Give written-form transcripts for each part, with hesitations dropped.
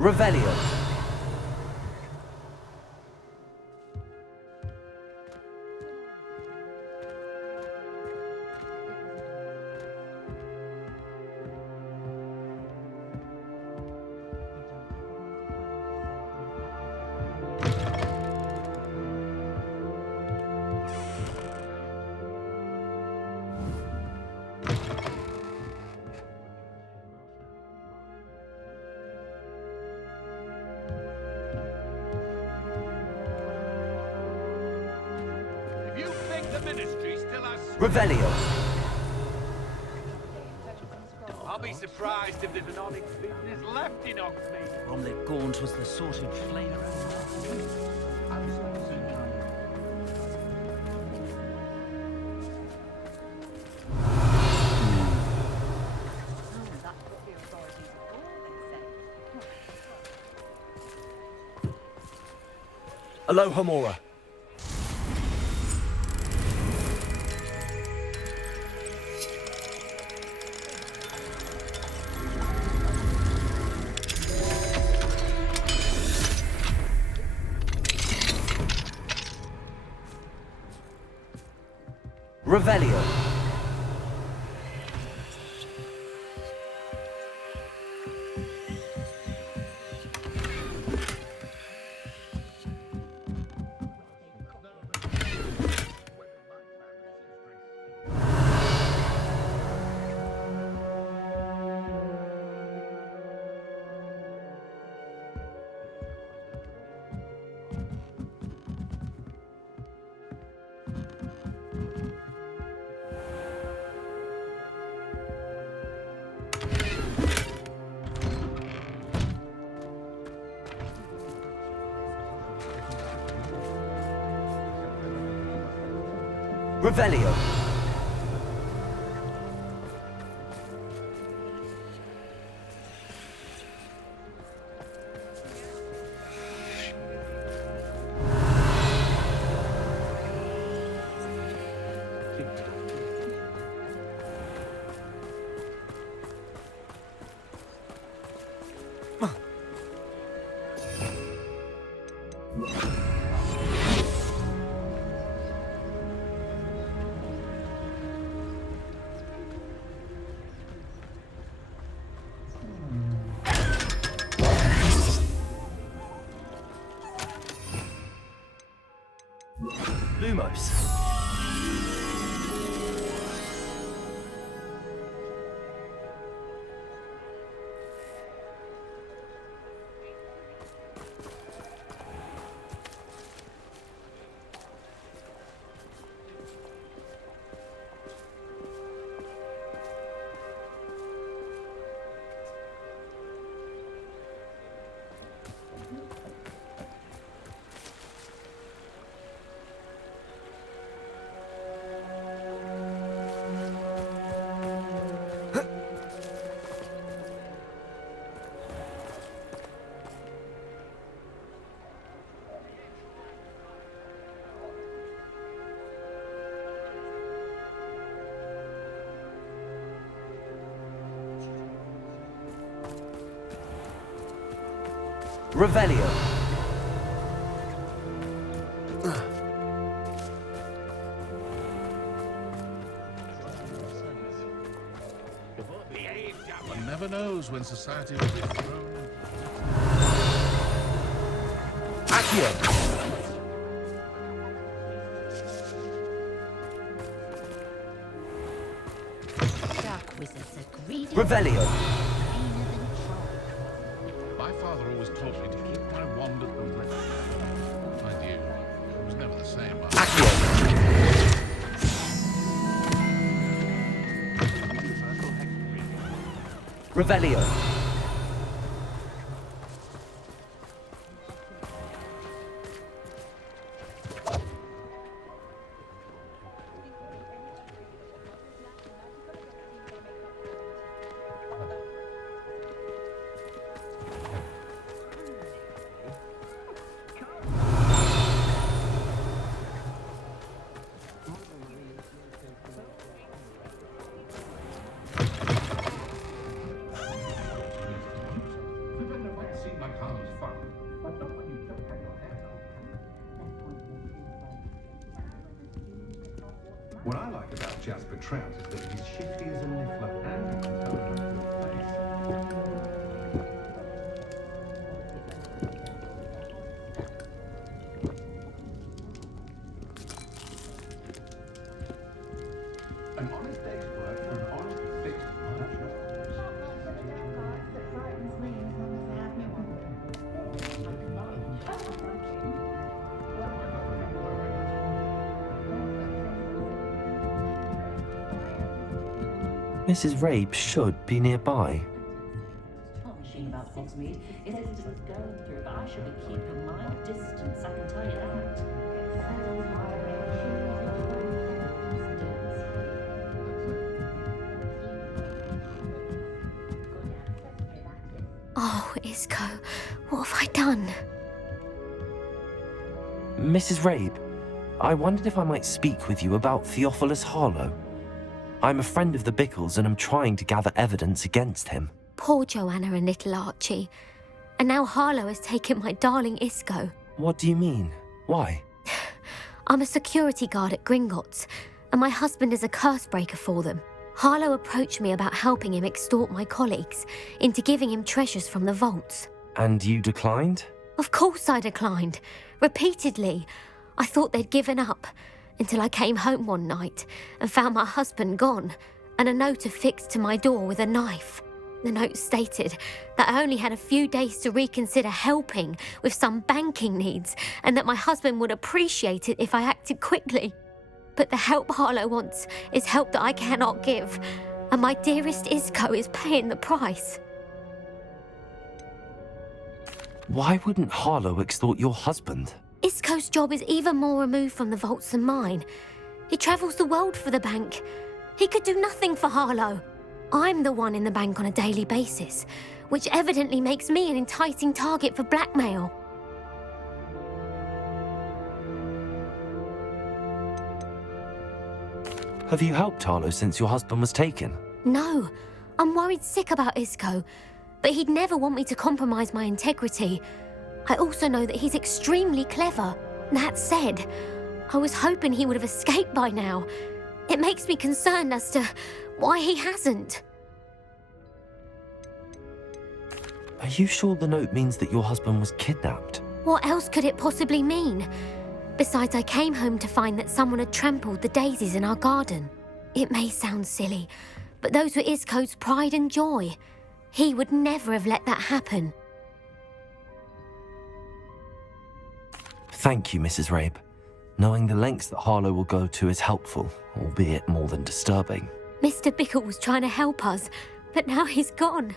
Revelio. Revelio. I'll be surprised if there's an onyx business left in Hogsmeade. Bromley Gaunt was the sort of flavour. Aloha Mora. Revelio. Revelio. Lumos. Revelio. One never knows when society will be thrown. Accio. Revelio. My father always taught me to keep my wand at the ready. Mind you, it was never the same. Accio. Revelio. What I like about Jasper Trout is that he's shifty as a niffler and he can tell a joke to a face. An honest day's work for an honest fixed Mrs. Rabe should be nearby. Astonishing about Hogsmeade is that it is going through, but I shall be keeping my distance, I can tell you that. Oh, Isco, what have I done? Mrs. Rabe, I wondered if I might speak with you about Theophilus Harlow. I'm a friend of the Bickles and I'm trying to gather evidence against him. Poor Joanna and little Archie. And now Harlow has taken my darling Isco. What do you mean? Why? I'm a security guard at Gringotts, and my husband is a curse breaker for them. Harlow approached me about helping him extort my colleagues into giving him treasures from the vaults. And you declined? Of course I declined. Repeatedly. I thought they'd given up, until I came home one night and found my husband gone, and a note affixed to my door with a knife. The note stated that I only had a few days to reconsider helping with some banking needs, and that my husband would appreciate it if I acted quickly. But the help Harlow wants is help that I cannot give, and my dearest Isco is paying the price. Why wouldn't Harlow extort your husband? Isco's job is even more removed from the vaults than mine. He travels the world for the bank. He could do nothing for Harlow. I'm the one in the bank on a daily basis, which evidently makes me an enticing target for blackmail. Have you helped Harlow since your husband was taken? No, I'm worried sick about Isco, but he'd never want me to compromise my integrity. I also know that he's extremely clever. That said, I was hoping he would have escaped by now. It makes me concerned as to why he hasn't. Are you sure the note means that your husband was kidnapped? What else could it possibly mean? Besides, I came home to find that someone had trampled the daisies in our garden. It may sound silly, but those were Isco's pride and joy. He would never have let that happen. Thank you, Mrs. Rabe. Knowing the lengths that Harlow will go to is helpful, albeit more than disturbing. Mr. Bickle was trying to help us, but now he's gone.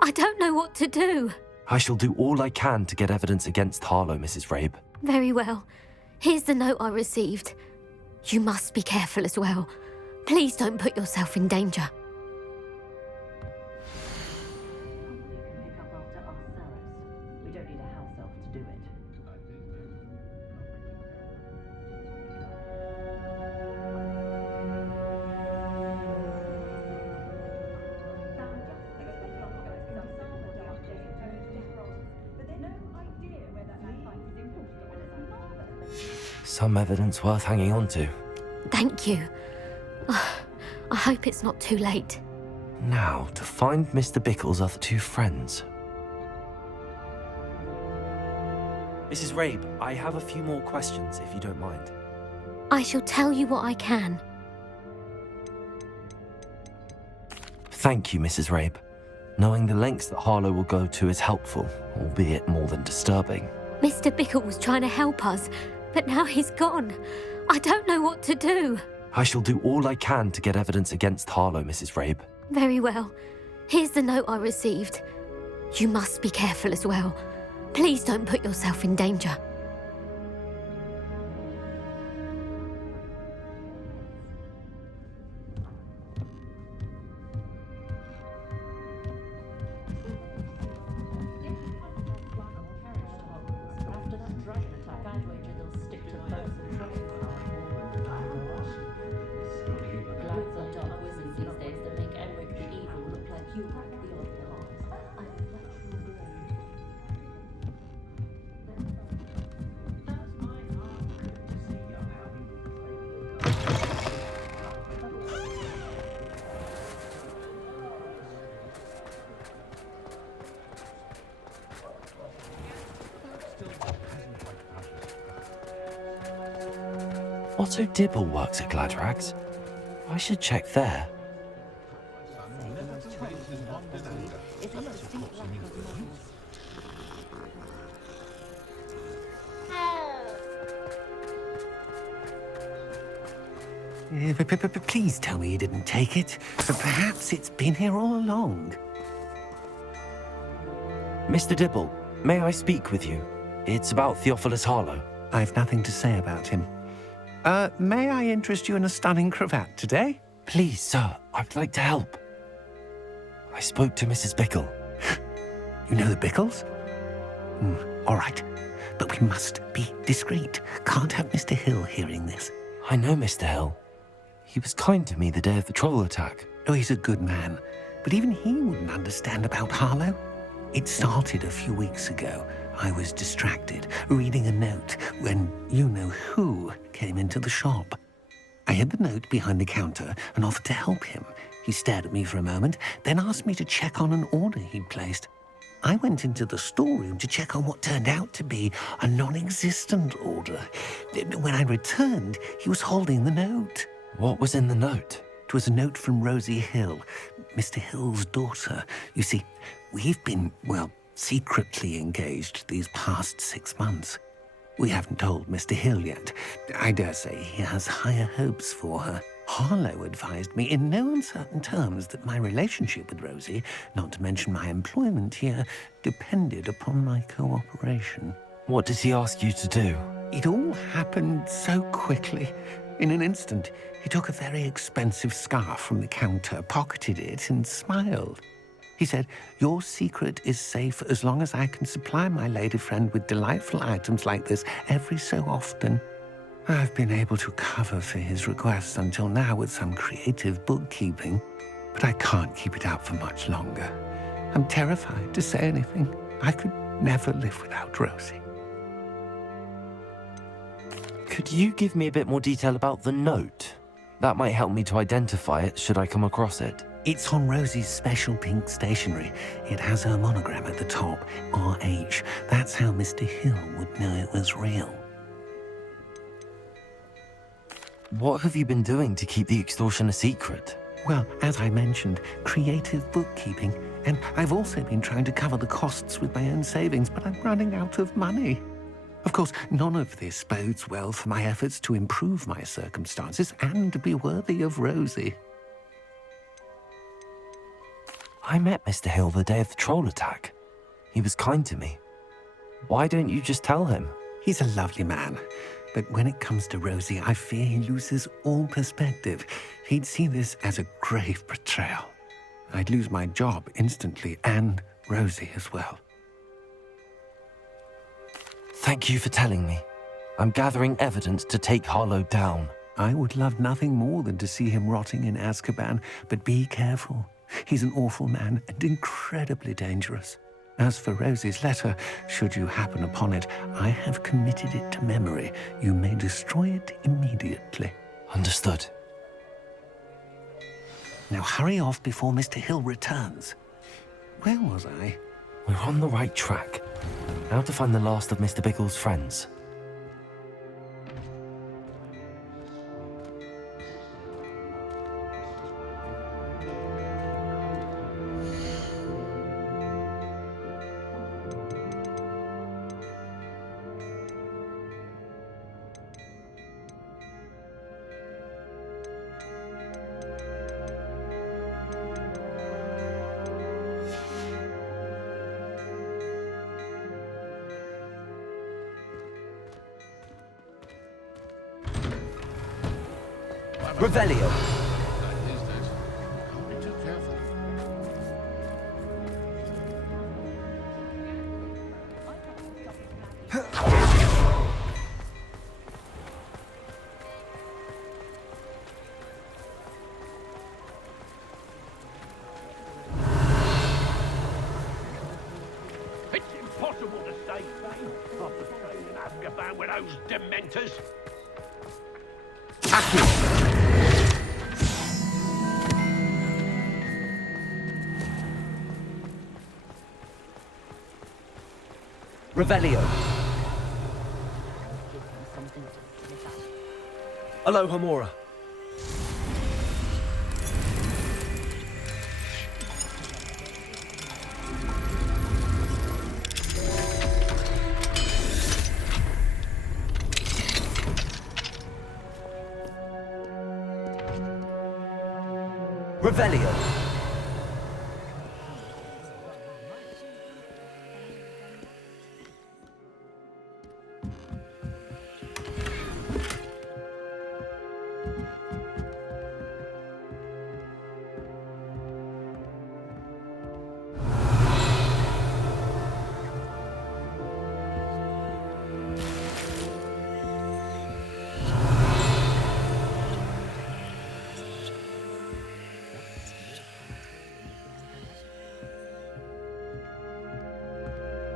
I don't know what to do. I shall do all I can to get evidence against Harlow, Mrs. Rabe. Very well. Here's the note I received. You must be careful as well. Please don't put yourself in danger. We can pick up after ourselves. We don't need a house elf to do it. Some evidence worth hanging on to. Thank you. I hope it's not too late. Now, to find Mr. Bickle's other two friends. Mrs. Rabe, I have a few more questions, if you don't mind. I shall tell you what I can. Thank you, Mrs. Rabe. Knowing the lengths that Harlow will go to is helpful, albeit more than disturbing. Mr. Bickle was trying to help us, but now he's gone. I don't know what to do. I shall do all I can to get evidence against Harlow, Mrs. Rabe. Very well. Here's the note I received. You must be careful as well. Please don't put yourself in danger. After that dragon attack, I'd wager they'll stick to bows and dragons. Lads are dark wizards these days that make Emmerich the evil look like you have the odd part. Otto Dibble works at Gladrags. I should check there. Please tell me you didn't take it. Perhaps it's been here all along. Mr. Dibble, may I speak with you? It's about Theophilus Harlow. I've nothing to say about him. May I interest you in a stunning cravat today? Please, sir, I'd like to help. I spoke to Mrs. Bickle. You know the Bickles? All right, but we must be discreet. Can't have Mr. Hill hearing this. I know Mr. Hill. He was kind to me the day of the troll attack. Oh, he's a good man, but even he wouldn't understand about Harlow. It started a few weeks ago. I was distracted, reading a note, when you-know-who came into the shop. I hid the note behind the counter and offered to help him. He stared at me for a moment, then asked me to check on an order he'd placed. I went into the storeroom to check on what turned out to be a non-existent order. When I returned, he was holding the note. What was in the note? It was a note from Rosie Hill, Mr. Hill's daughter. You see, we've been, secretly engaged these past 6 months. We haven't told Mr. Hill yet. I dare say he has higher hopes for her. Harlow advised me in no uncertain terms that my relationship with Rosie, not to mention my employment here, depended upon my cooperation. What did he ask you to do? It all happened so quickly. In an instant, he took a very expensive scarf from the counter, pocketed it, and smiled. He said, "Your secret is safe as long as I can supply my lady friend with delightful items like this every so often." I've been able to cover for his requests until now with some creative bookkeeping, but I can't keep it up for much longer. I'm terrified to say anything. I could never live without Rosie. Could you give me a bit more detail about the note? That might help me to identify it should I come across it. It's on Rosie's special pink stationery. It has her monogram at the top, RH. That's how Mr. Hill would know it was real. What have you been doing to keep the extortion a secret? Well, as I mentioned, creative bookkeeping. And I've also been trying to cover the costs with my own savings, but I'm running out of money. Of course, none of this bodes well for my efforts to improve my circumstances and be worthy of Rosie. I met Mr. Hill the day of the troll attack. He was kind to me. Why don't you just tell him? He's a lovely man. But when it comes to Rosie, I fear he loses all perspective. He'd see this as a grave betrayal. I'd lose my job instantly, and Rosie as well. Thank you for telling me. I'm gathering evidence to take Harlow down. I would love nothing more than to see him rotting in Azkaban, but be careful. He's an awful man and incredibly dangerous. As for Rosie's letter, should you happen upon it, I have committed it to memory. You may destroy it immediately. Understood. Now hurry off before Mr. Hill returns. Where was I? We're on the right track. Now to find the last of Mr. Bickle's friends. Revelio. Can't be too careful. It's impossible to stay sane after staying in Azkaban with those dementors. Revelio. Aloha Mora. Revelio.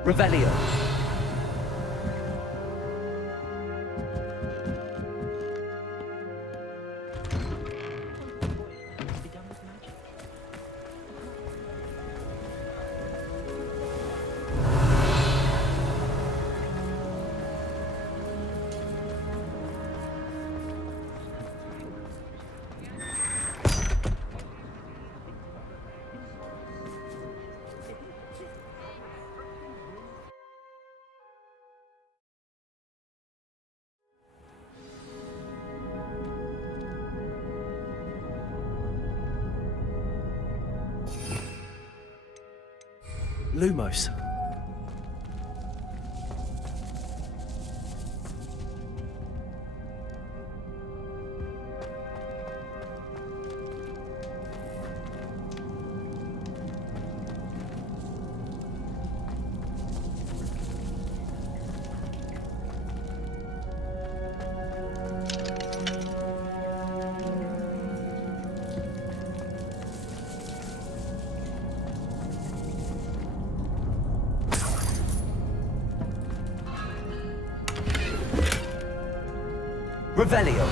Revelio. Lumos. Revelio.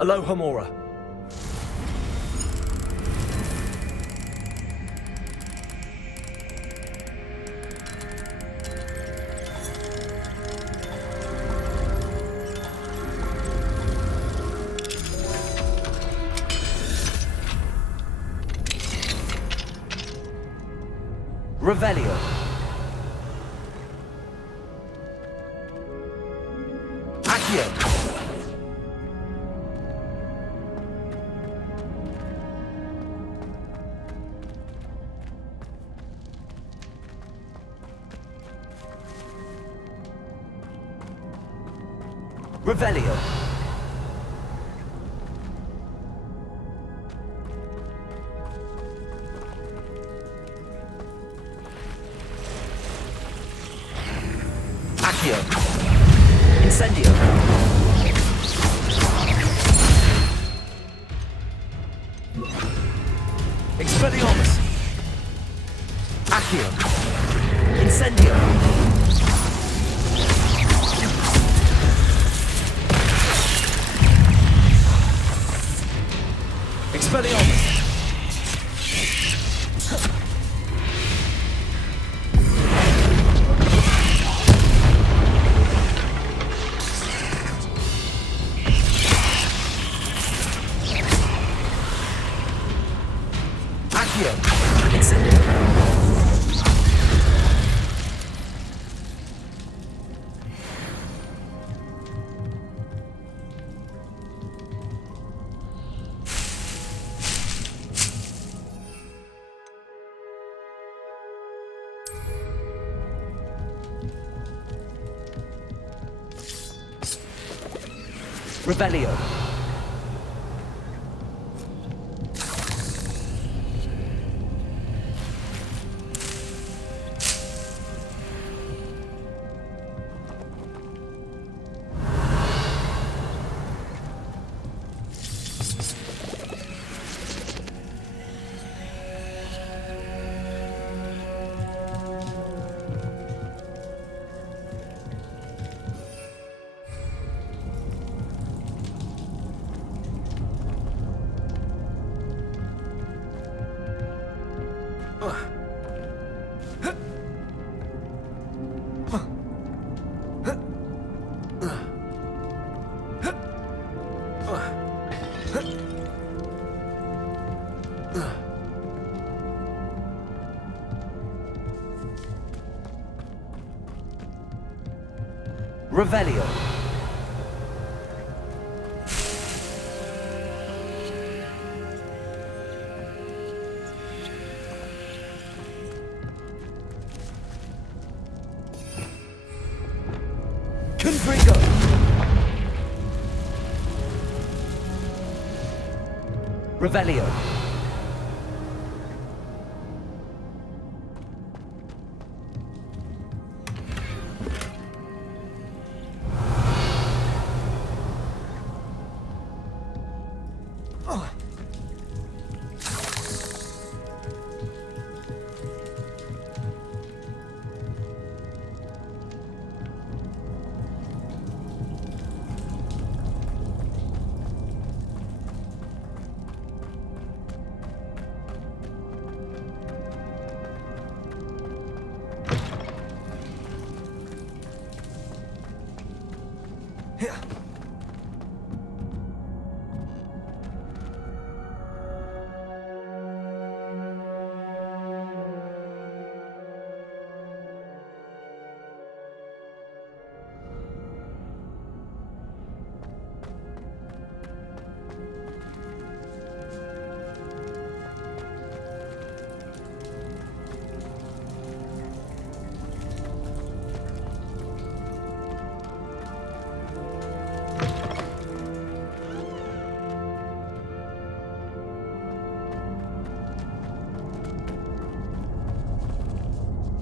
Aloha Mora. Revelio. Accio. Revelio. Accio. Incendio. Expelliarmus. Accio. Incendio. Expelliarmus. Accio. Incendio. Revelio. Revelio. Confringo. Revelio.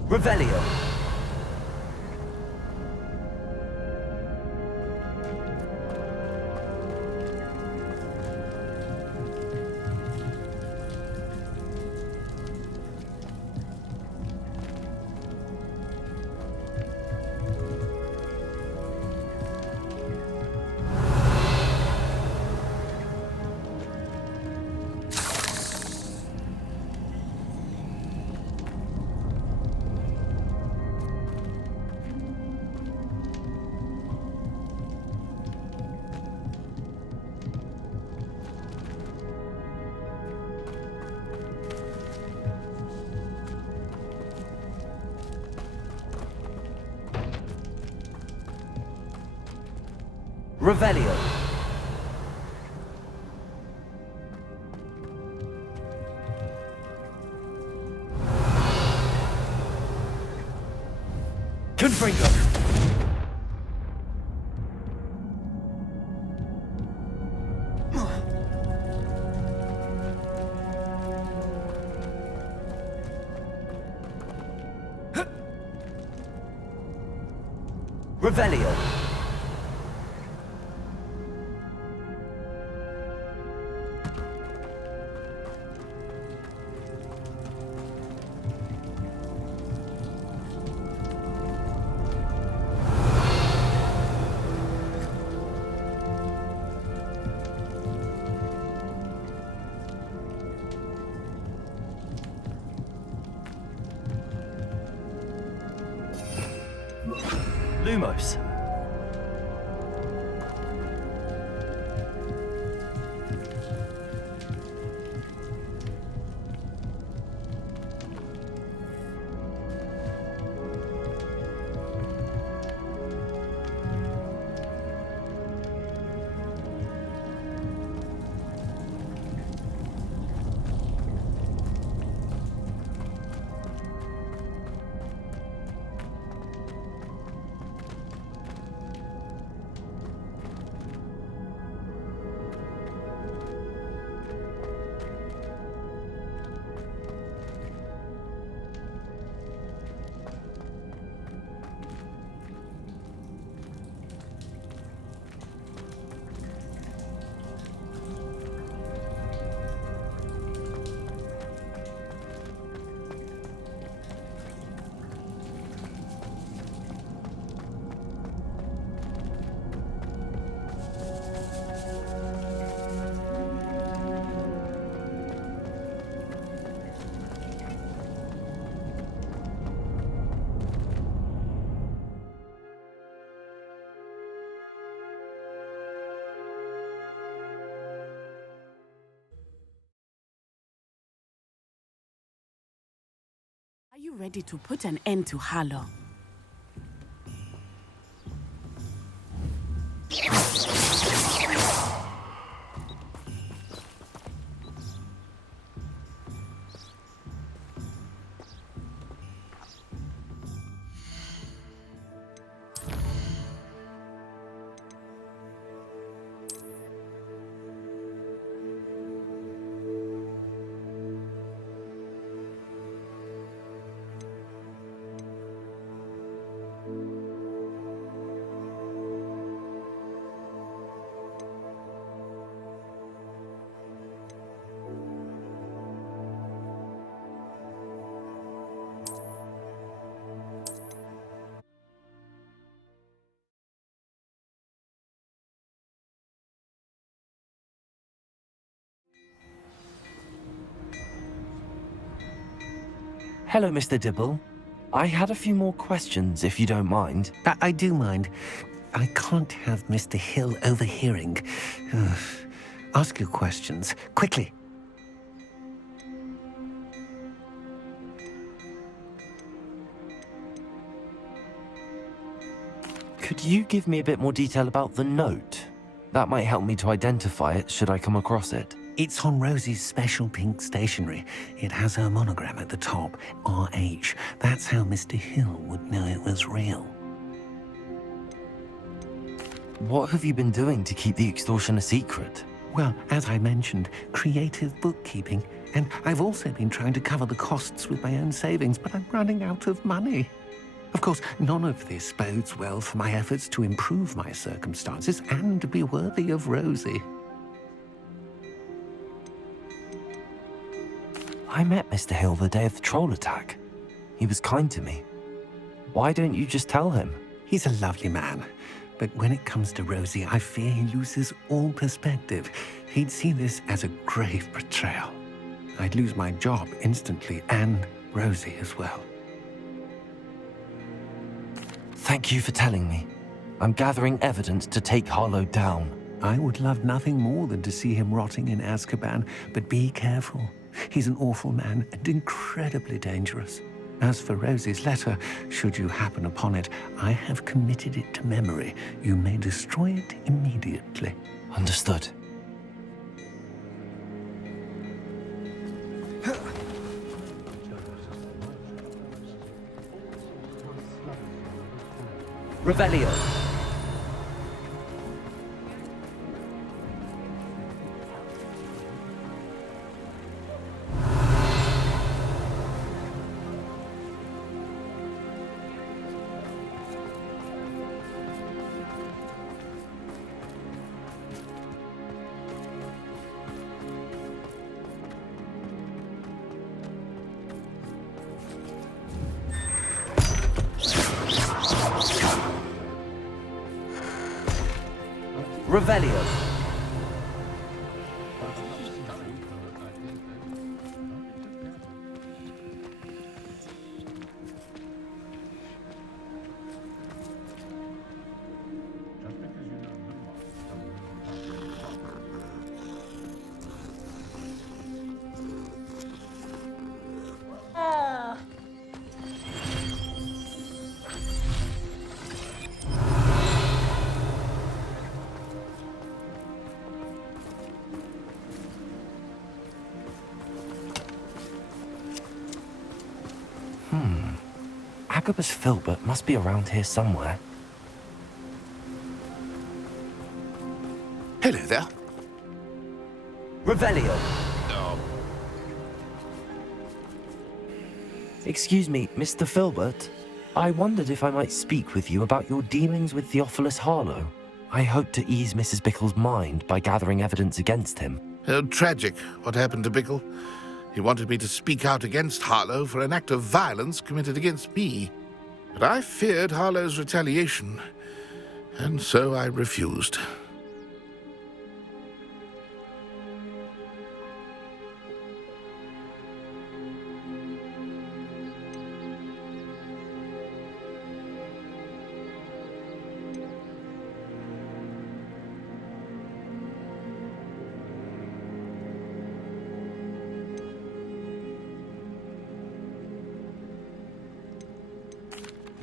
Revelio. Revelio. Confringo. Revelio. Lumos. you ready to put an end to Harlow? Hello, Mr. Dibble. I had a few more questions, if you don't mind. I do mind. I can't have Mr. Hill overhearing. Ask your questions, quickly. Could you give me a bit more detail about the note? That might help me to identify it should I come across it. It's on Rosie's special pink stationery. It has her monogram at the top, RH. That's how Mr. Hill would know it was real. What have you been doing to keep the extortion a secret? Well, as I mentioned, creative bookkeeping. And I've also been trying to cover the costs with my own savings, but I'm running out of money. Of course, none of this bodes well for my efforts to improve my circumstances and be worthy of Rosie. I met Mr. Hill the day of the troll attack. He was kind to me. Why don't you just tell him? He's a lovely man. But when it comes to Rosie, I fear he loses all perspective. He'd see this as a grave betrayal. I'd lose my job instantly, and Rosie as well. Thank you for telling me. I'm gathering evidence to take Harlow down. I would love nothing more than to see him rotting in Azkaban, but be careful. He's an awful man and incredibly dangerous. As for Rosie's letter, should you happen upon it, I have committed it to memory. You may destroy it immediately. Understood. Revelio. Revelio. Agabus Filbert must be around here somewhere. Hello there. Revelio. Oh, Excuse me, Mr. Filbert. I wondered if I might speak with you about your dealings with Theophilus Harlow. I hope to ease Mrs. Bickle's mind by gathering evidence against him. tragic what happened to Bickle. He wanted me to speak out against Harlow for an act of violence committed against me. But I feared Harlow's retaliation, and so I refused.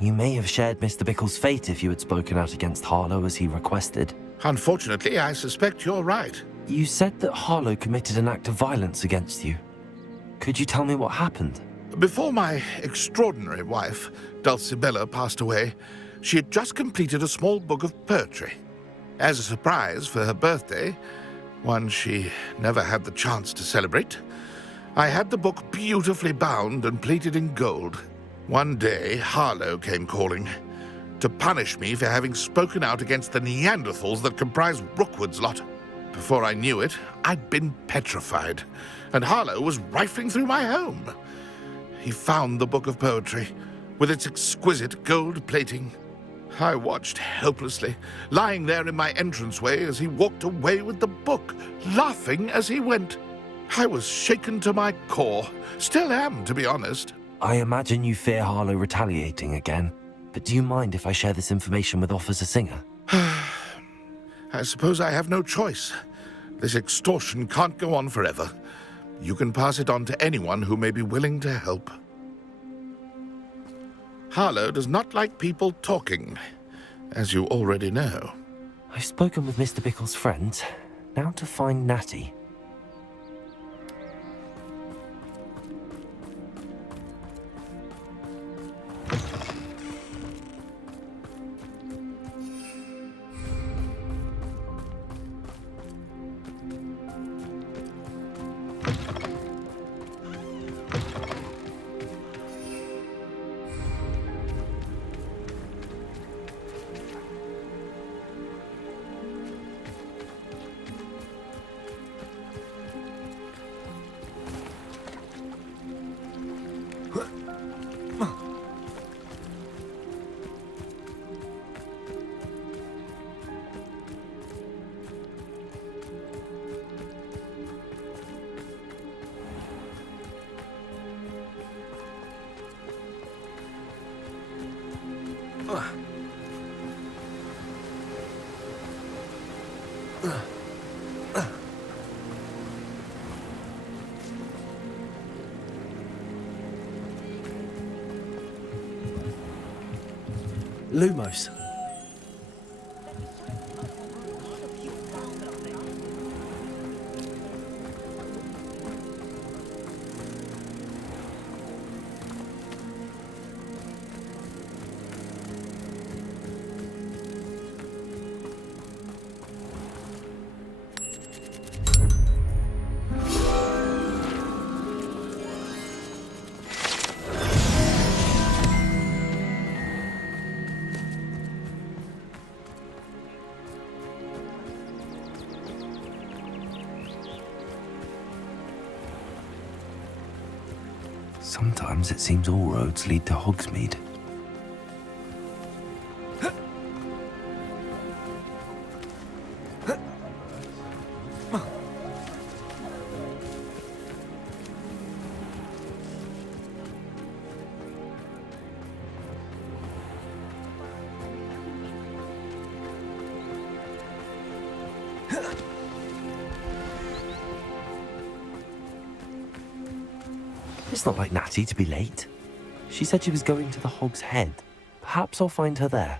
You may have shared Mr. Bickle's fate if you had spoken out against Harlow as he requested. Unfortunately, I suspect you're right. You said that Harlow committed an act of violence against you. Could you tell me what happened? Before my extraordinary wife, Dulcibella, passed away, she had just completed a small book of poetry. As a surprise for her birthday, one she never had the chance to celebrate, I had the book beautifully bound and plated in gold. One day, Harlow came calling to punish me for having spoken out against the Neanderthals that comprise Rookwood's lot. Before I knew it, I'd been petrified, and Harlow was rifling through my home. He found the book of poetry, with its exquisite gold plating. I watched helplessly, lying there in my entranceway as he walked away with the book, laughing as he went. I was shaken to my core. Still am, to be honest. I imagine you fear Harlow retaliating again, but do you mind if I share this information with Officer Singer? I suppose I have no choice. This extortion can't go on forever. You can pass it on to anyone who may be willing to help. Harlow does not like people talking, as you already know. I've spoken with Mr. Bickle's friends. Now to find Natty. Lumos. Sometimes it seems all roads lead to Hogsmeade. It's not like Natty to be late. She said she was going to the Hog's Head. Perhaps I'll find her there.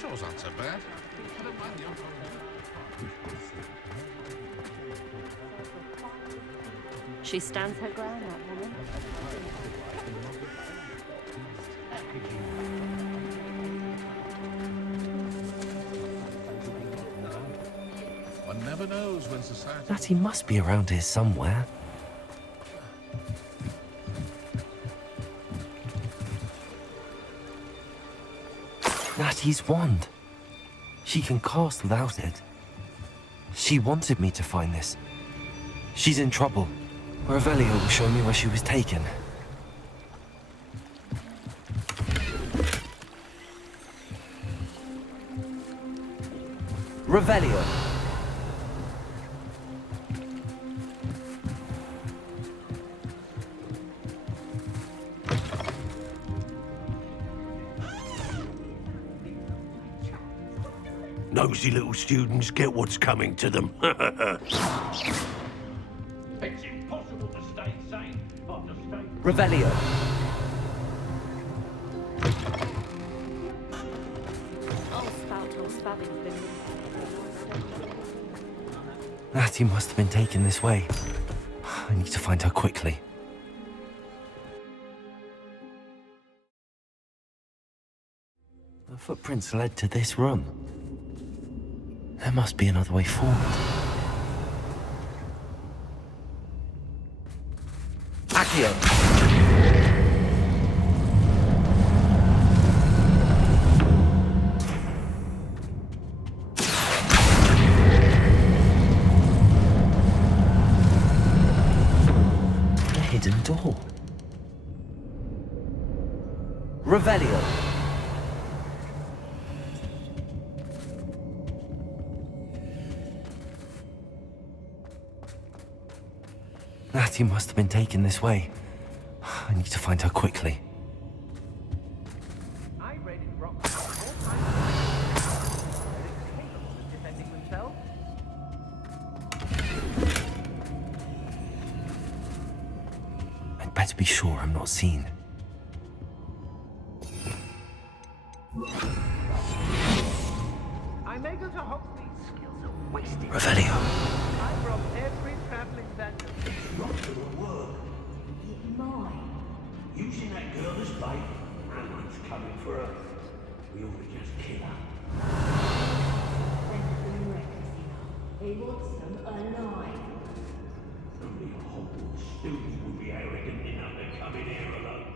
Chore's not so bad. I don't mind the offer. She stands her ground, that woman. One never knows when society... Natty must be around here somewhere. Natty's wand. She can cast without it. She wanted me to find this. She's in trouble. Revelio will show me where she was taken. Revelio! Nosy little students get what's coming to them. It's impossible to stay sane after staying. Revelio. Natty must have been taken this way. I need to find her quickly. The footprints led to this room. There must be another way forward. Accio. A hidden door. Revelio. Natty must have been taken this way. I need to find her quickly. I raided Rock all kinds of capable of defending themselves. I'd better be sure I'm not seen. I may go to Hogsmeade. Skills are wasted. Revelio. I rob every travelling vendor. Using that girl as bait, and one's coming for her. We ought to just kill her. He wants them alive. Only a Hogwarts student would be arrogant enough to come in here alone.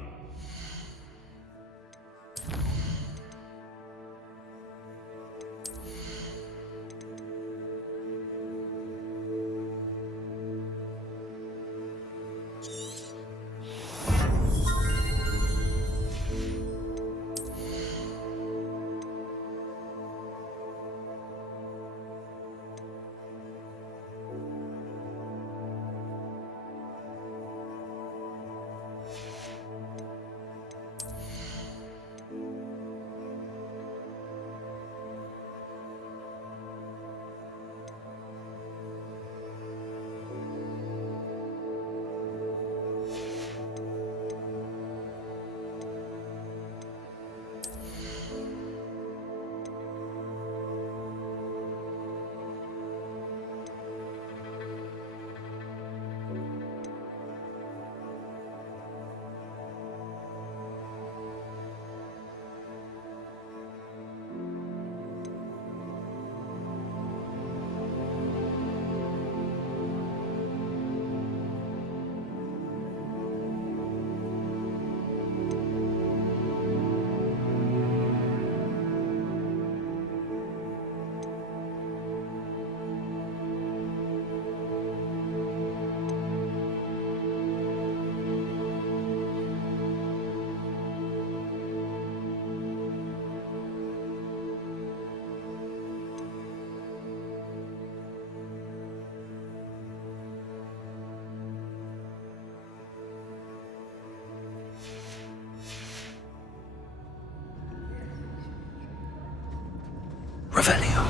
Revelio.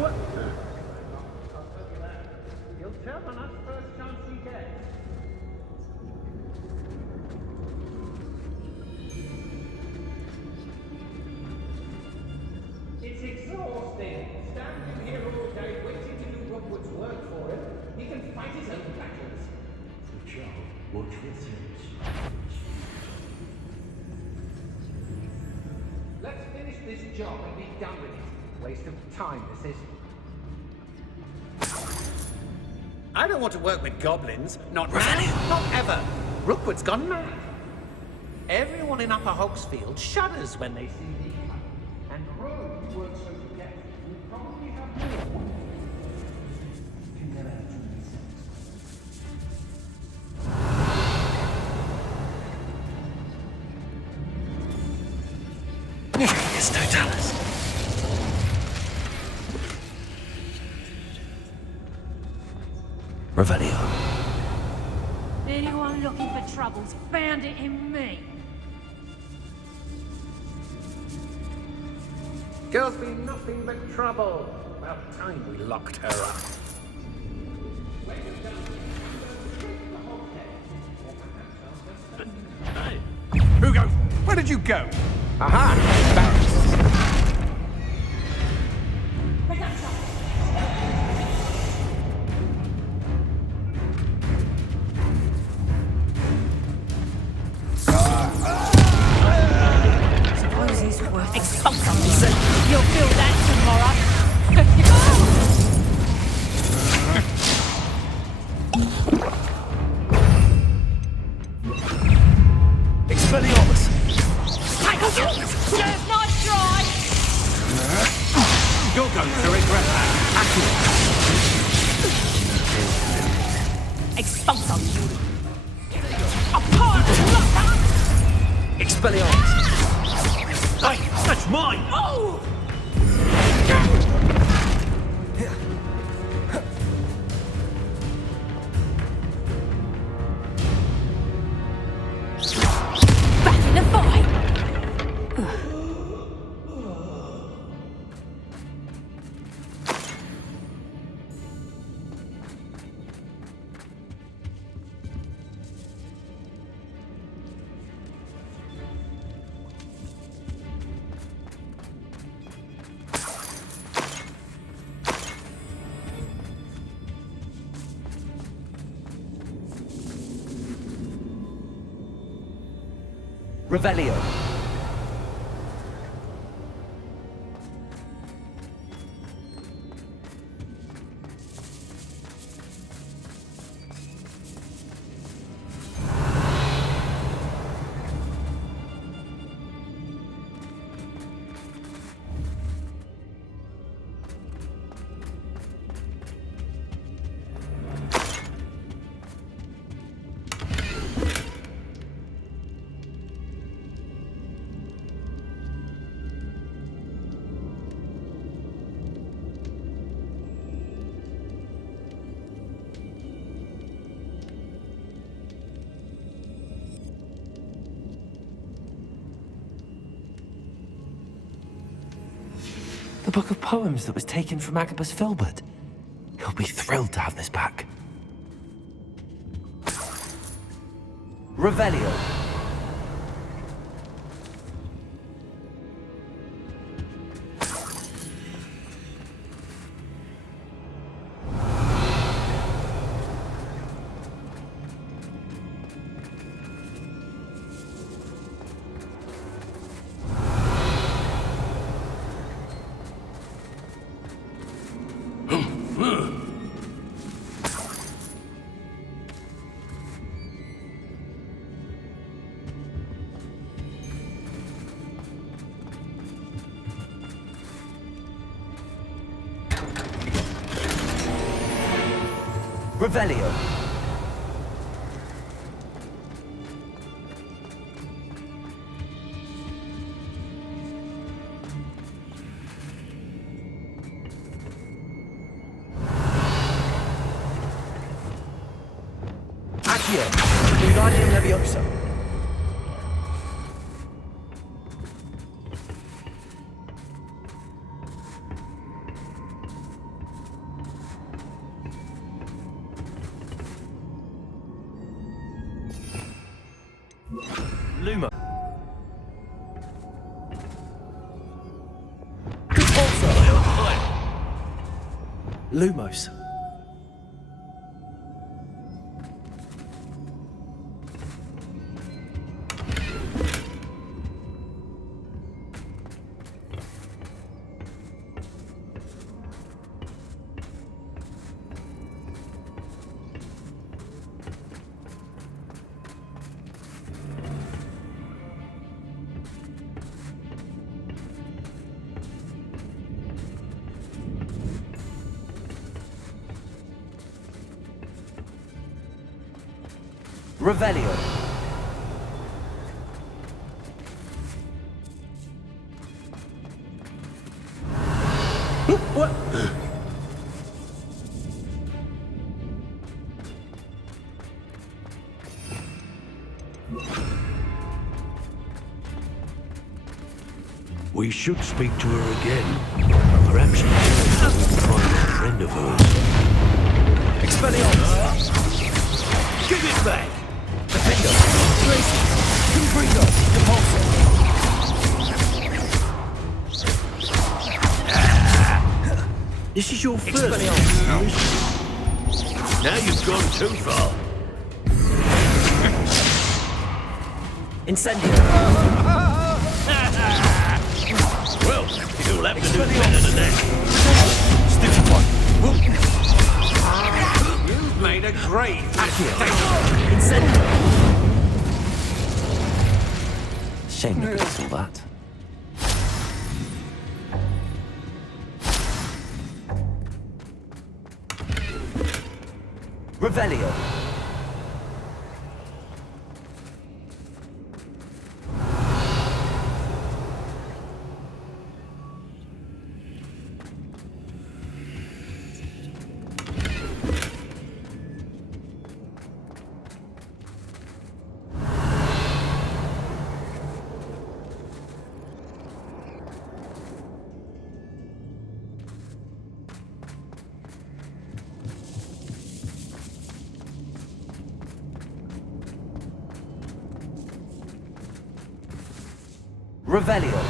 What? He'll tell on us first chance he gets. It's exhausting. Standing here all day waiting to do Rockwood's work for him. He can fight his own battles. The child, watch this sense. Let's finish this job and be done with it. Waste of time, this is. I don't want to work with goblins. Not now, not ever. Rookwood's gone mad. Everyone in Upper Hogsfield shudders when they see me come. And Rogue works so forgetful. We probably have more. Can never have too many sense. It's Totalis. Revelio. Anyone looking for trouble's found it in me. Girl's been nothing but trouble. About time we locked her up. Who goes? Where did you go? Aha! Barracks. Suppose he's worth expulsion. You'll feel that tomorrow. Expelliarmus! Serves not dry. You're going to regret that. Expulsion. Apart! Expelliarmus! Hey, that's mine! Oh! Back in the fight! Revelio. The book of poems that was taken from Agabus Filbert. He'll be thrilled to have this back. Revelio. Revelio. Accio! Wingardium Leviosa! Luma. Lumos. Revelio. What? We should speak to her again. Perhaps she knows we can find a friend of hers. Expelliarmus! Give it back! Defender! Tracy! Confringo! Repulsor! This is your first Expelliarmus! Now you've gone too far. Incendio! Well, you'll have to do better than that. Sticky one! You've made a grave mistake. Incendio! Shame look at all that. Revelio! Revelio!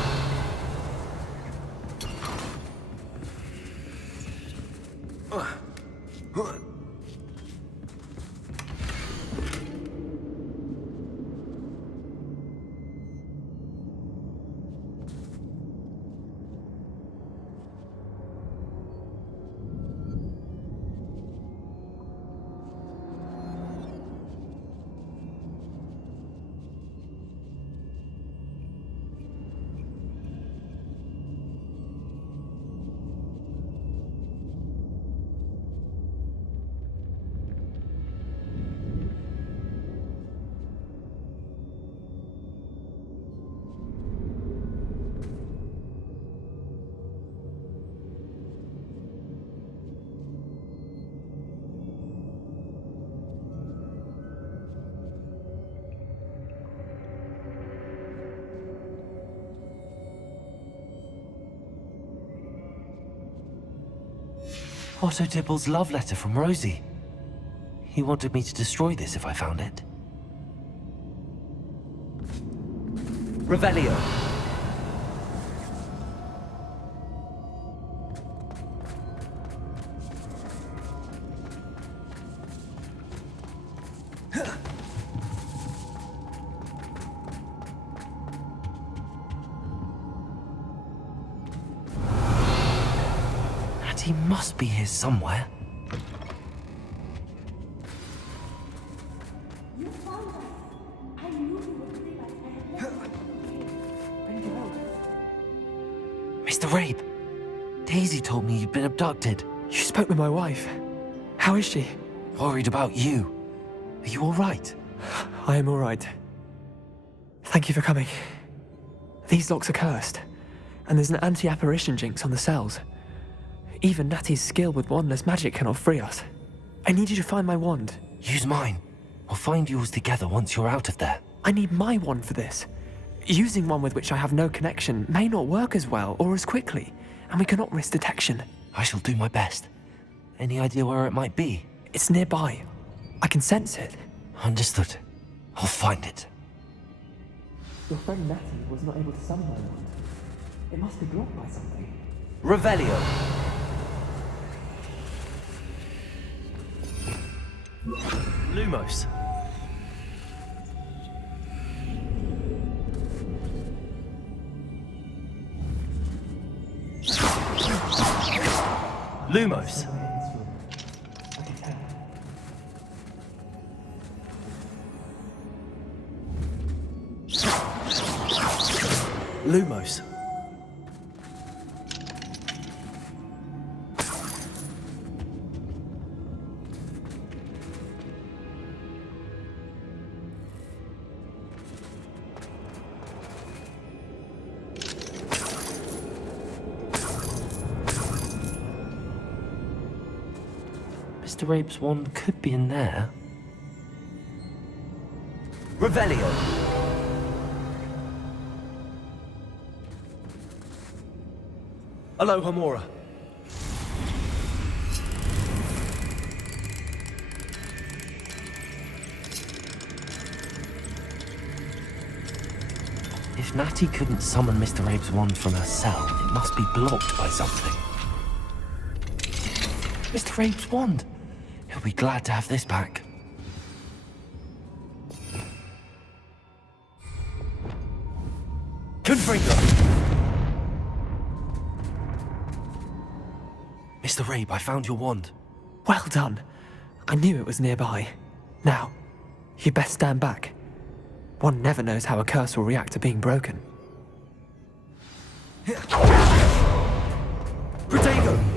Otto Dibble's love letter from Rosie. He wanted me to destroy this if I found it. Revelio! He must be here somewhere. You found us. I knew you would bring us. I had left Mr. Rabe, Daisy told me you'd been abducted. You spoke with my wife. How is she? Worried about you. Are you all right? I am all right. Thank you for coming. These locks are cursed, and there's an anti-apparition jinx on the cells. Even Natty's skill with wandless magic cannot free us. I need you to find my wand. Use mine. We'll find yours together once you're out of there. I need my wand for this. Using one with which I have no connection may not work as well or as quickly, and we cannot risk detection. I shall do my best. Any idea where it might be? It's nearby. I can sense it. Understood. I'll find it. Your friend Natty was not able to summon my wand. It must be blocked by something. Revelio! Lumos. Lumos! Lumos. Mr. Rabe's wand could be in there. Revelio! Aloha Mora. If Natty couldn't summon Mr. Abe's wand from her cell, it must be blocked by something. Mr. Abe's wand! He'll be glad to have this back. Confringo! Mr. Abe, I found your wand. Well done. I knew it was nearby. Now, you best stand back. One never knows how a curse will react to being broken. Protego!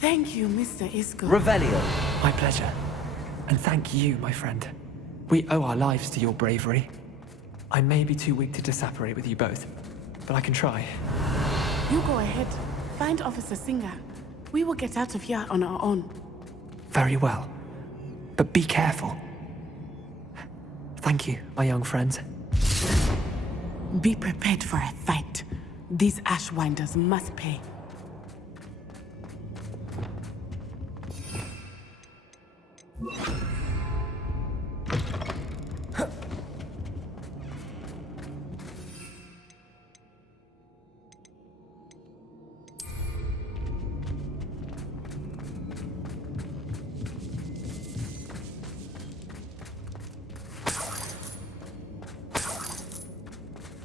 Thank you, Mr. Isco. Revelio. My pleasure. And thank you, my friend. We owe our lives to your bravery. I may be too weak to disapparate with you both, but I can try. You go ahead. Find Officer Singer. We will get out of here on our own. Very well. But be careful. Thank you, my young friends. Be prepared for a fight. These Ashwinders must pay.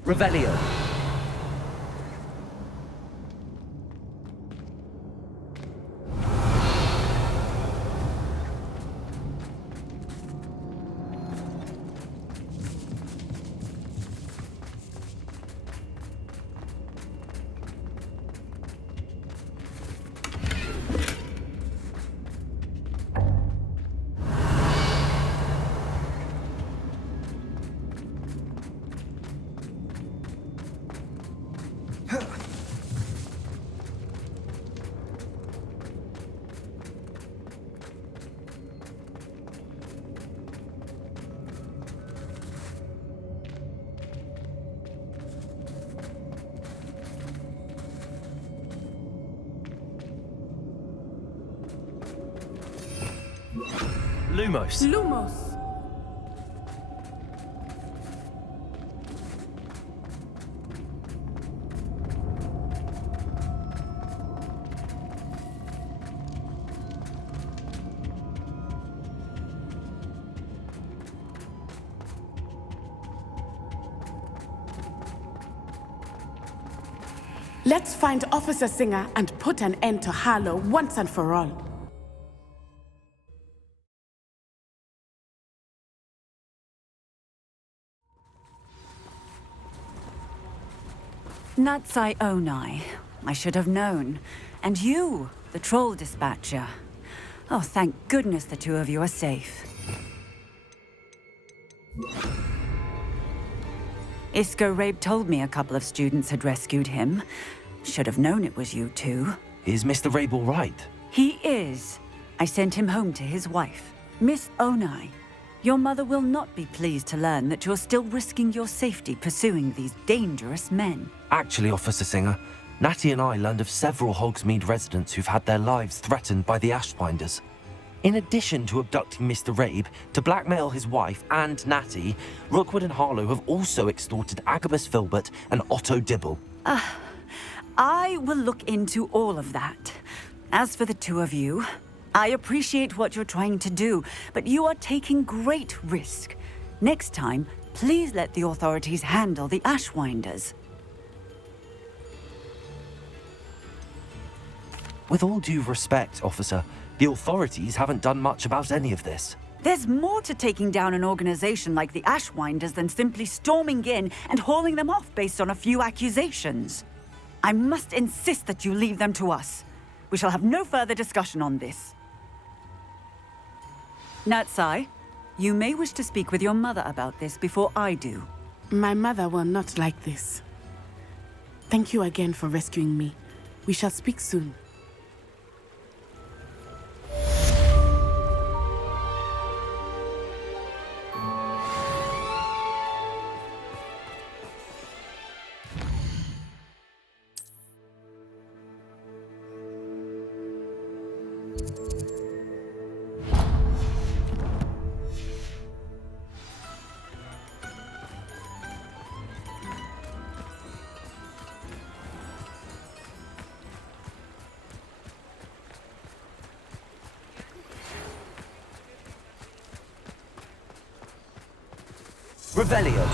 Revelio. Lumos. Lumos! Let's find Officer Singer and put an end to Harlow once and for all. Natsai Onai. I should have known. And you, the troll dispatcher. Oh, thank goodness the two of you are safe. Isco Rabe told me a couple of students had rescued him. Should have known it was you two. Is Mr. Rabe all right? He is. I sent him home to his wife. Miss Onai, your mother will not be pleased to learn that you're still risking your safety pursuing these dangerous men. Actually, Officer Singer, Natty and I learned of several Hogsmeade residents who've had their lives threatened by the Ashwinders. In addition to abducting Mr. Rabe to blackmail his wife and Natty, Rookwood and Harlow have also extorted Agabus Filbert and Otto Dibble. I will look into all of that. As for the two of you, I appreciate what you're trying to do, but you are taking great risk. Next time, please let the authorities handle the Ashwinders. With all due respect, officer, the authorities haven't done much about any of this. There's more to taking down an organization like the Ashwinders than simply storming in and hauling them off based on a few accusations. I must insist that you leave them to us. We shall have no further discussion on this. Natsai, you may wish to speak with your mother about this before I do. My mother will not like this. Thank you again for rescuing me. We shall speak soon. Revelio.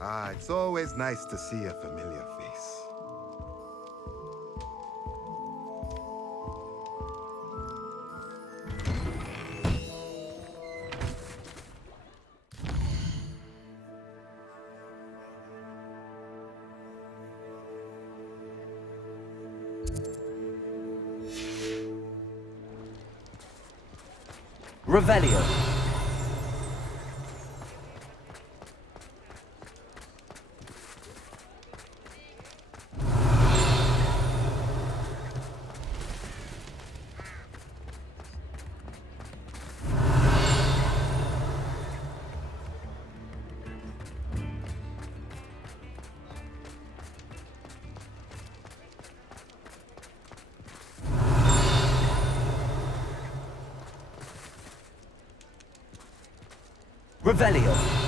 Ah, it's always nice to see a familiar face. Revelio. Revelio.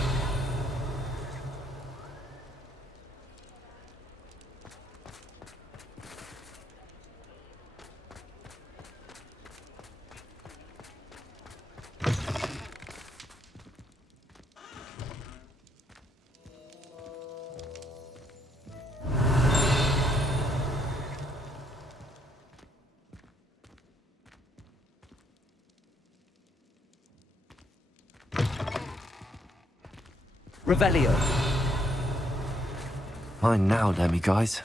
Revelio. Mine now, Lemmy guys.